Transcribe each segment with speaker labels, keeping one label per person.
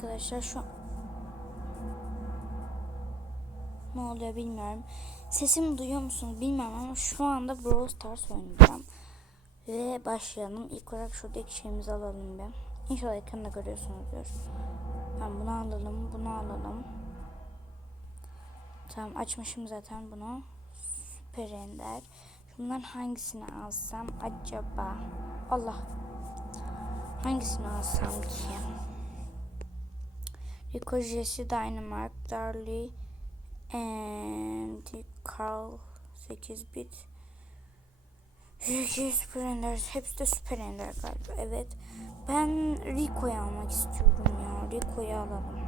Speaker 1: arkadaşlar şu an... Ne oluyor bilmiyorum. Sesimi duyuyor musunuz bilmiyorum ama şu anda Brawl Stars oynayacağım. Ve başlayalım. İlk olarak şuradaki şeyimizi alalım bir. İnşallah ekranda görüyorsunuzdur. Ben bunu alalım, bunu alalım. Tamam açmışım zaten bunu. Süper Ender. Bundan hangisini alsam acaba? Allah. Hangisini alsam ki? Rico Jesse Dynamite Darly and Carl 8 bit. Ricky Super hepsi de Super galiba evet. Ben Rico'yu almak istiyorum ya Rico'yu alalım.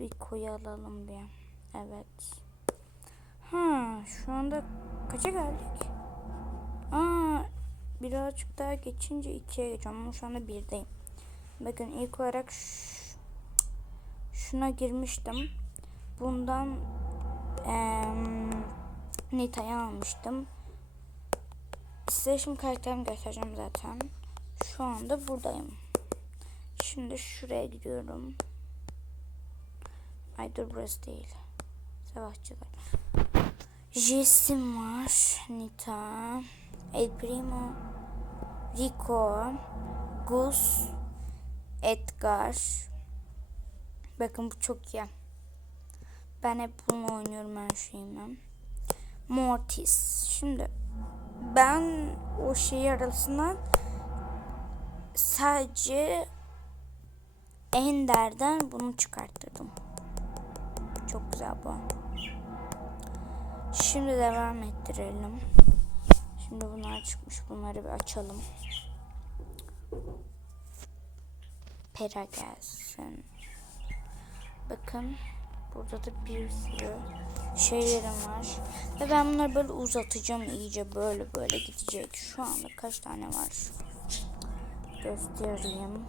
Speaker 1: Rico'yu alalım bir evet. Ha şu anda kaça geldik? Aa birazcık daha geçince ikiye geçiyorum ama şu anda birdeyim bakın ilk olarak şuna girmiştim bundan eee Nita'yı almıştım. Size şimdi karakterimi göstereceğim zaten. Şu anda buradayım. Şimdi şuraya gidiyorum. Ay dur burası değil. Savaşçılar. Jessim var. Nita. El Primo. Rico. Gus. Edgar. Bakın bu çok iyi. Ben hep bunu oynuyorum her şeyimle. Mortis. Şimdi ben o şey arasından sadece Ender'den bunu çıkarttırdım. Çok güzel bu. Şimdi devam ettirelim. Şimdi bunlar çıkmış. Bunları bir açalım. Pera gelsin. Bakın. Burada da bir sürü şeylerim var. Ve ben bunları böyle uzatacağım iyice böyle böyle gidecek. Şu anda kaç tane var? Göstereyim.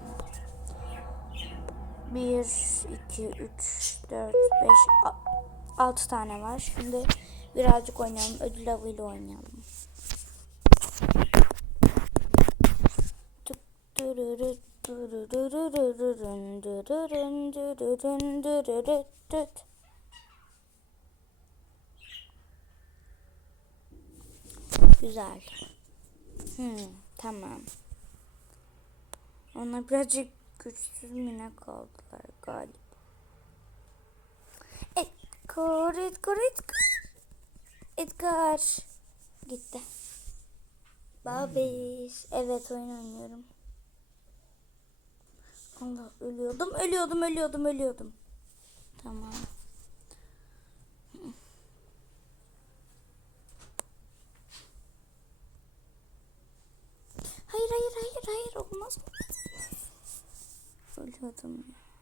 Speaker 1: 1, 2, 3, 4, 5, 6 tane var. Şimdi birazcık oynayalım. Ödül avıyla oynayalım. Tık dırırıt Güzel. Hmm, tamam. Onlar birazcık güçsüz mü ne kaldılar galiba. Edgar, Edgar, Edgar. Edgar. Gitti. Babiş. Evet oyun oynuyorum. Allah ölüyordum, ölüyordum, ölüyordum, ölüyordum. Tamam. Hayır, hayır, hayır, hayır. Olmaz. Ölüyordum ya.